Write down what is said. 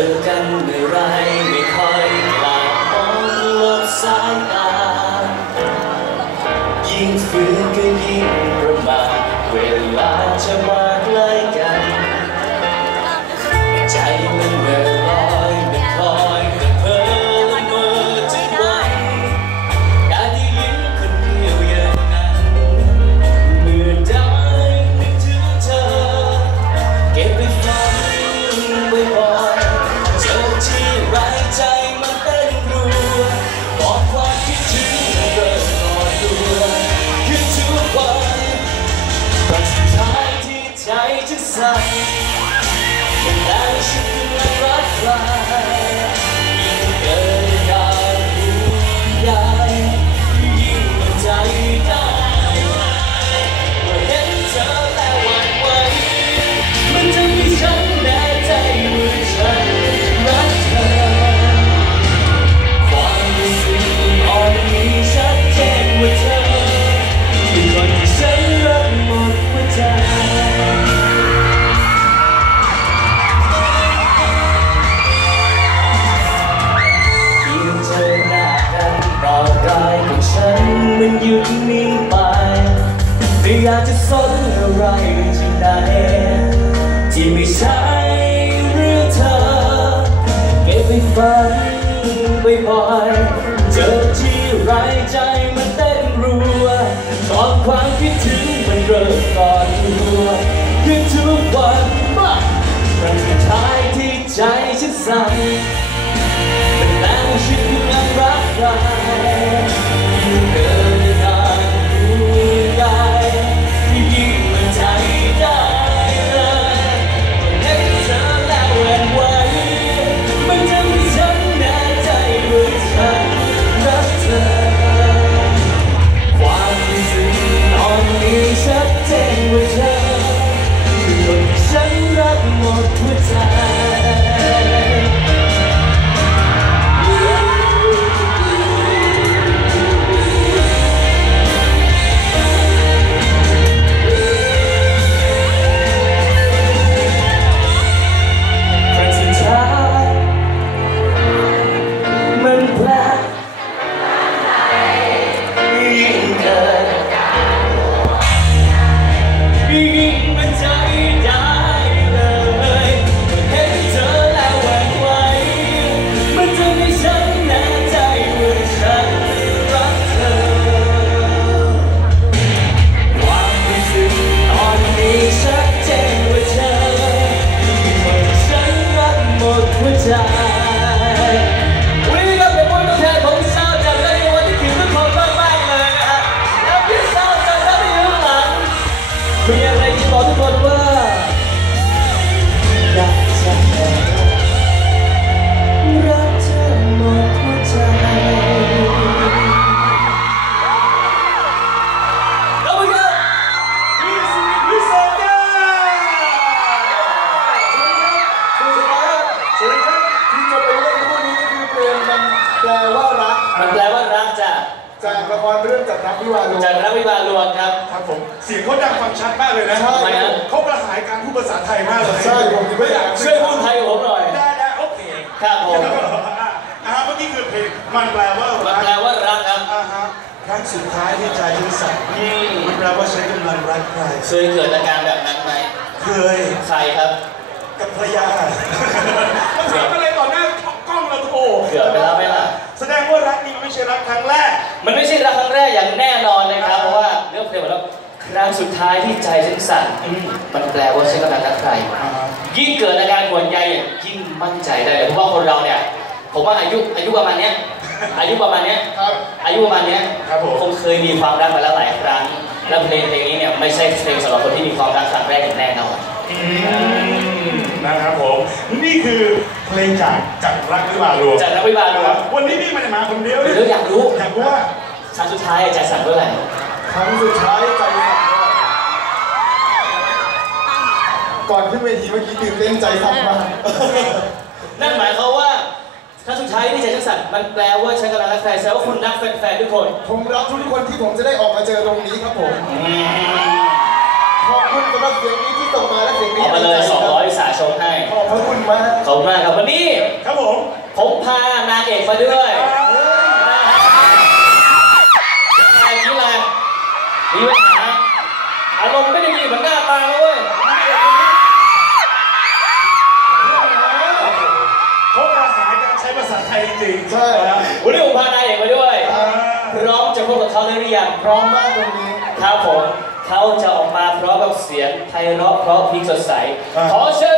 เจอกันเมื่อไรไม่ค่อยกล้ามองลบสายตา ยิ่งฝืนก็ยิ่งประมาทเวลาจะมา จ ไม่อยากจะสนอะไรจริงใดที่ไม่ใช่เรื่องเธอ เก็บไปฝันบ่อยๆเจอที่ไรใจ ลว่ารัก มันแปลว่ารักจ้ะจากละครเรื่องจัดรักวิวาห์ลวงจากรักวิวาห์ลวงครับ ครับผมเสียงเขาดังฟังชัดมากเลยนะใช่ทำไมฮะเขากระหายการพูดภาษาไทยมากเลยใช่ผมไม่อยากช่วยพูดไทยกับผมหน่อย ได้ได้โอเคครับผม อ่าเมื่อกี้คือเพลงมันแปลว่ามันรักแปลว่ารักครับอ่าฮะครั้งสุดท้ายที่ใจฉันสั่นอืมมันแปลว่าฉันกำลังรักใครเคยเกิดอาการแบบนั้นไหมเคย ใครครับ กับภรรยา ครั้งสุดท้ายที่ใจฉันสั่นมันแปลว่าฉันกำลังรักใครยิ่งเกิดอาการห่วงใยเนี่ยยิ่งมั่นใจได้เลยเพราะว่าคนเราเนี่ยผมว่าอายุอายุประมาณเนี้ยอายุประมาณเนี้ยครับอายุประมาณเนี้ยครับผมคงเคยมีความรักมาแล้วหลายครั้ง และเพลงเพลงนี้เนี่ยไม่ใช่เพลงสำหรับคนที่มีความรักครั้งแรกอย่างแน่นอนอืมนะครับผมนี่คือเพลงจากจากรักวิวาห์ลวงจากรักวิวาห์ลวงวันนี้พี่ไมันมาคนเดียวเดี๋ยวอยากรู้อยากรู้ว่าครั้งสุดท้ายใจสั่นเมื่อไหร่ค รั้งสุดท้ายใจสั่นเท่าไหร่ก่อนขึ้นเวทีเมื่อกี้ตื่นเต้นใจสั่นมากนั่นหมายความว่าครั้งสุดท้ายที่ใจฉันสั่นมันแปลว่าฉันกำลังรักใครแสดงว่าคุณรักแฟนๆทุกคน ผมรักทุกคนที่ผมจะได้ออกมาเจอตรงนี้ครับผมขอบคุณสำหรับเสียงนี้ที่ส่งมาและเสียงนี้เอาไปเลย200สาชชมให้ขอบพระคุณมากขอบคุณมากครับวันนี้ครับผมผมพานางเอกมาด้วย ใช้ภาษาไทยจริงๆใช่ นะวันนี้ผมพานางเอกมาด้วย อ่าพร้อมจะพบกับเขาได้หรือยังพร้อมมากตรงนี้ ครับผมเขาจะออกมาพร้อมกับเสียงไพเราะเพราะพริ้งสดใสขอเชิญคุณดูนะ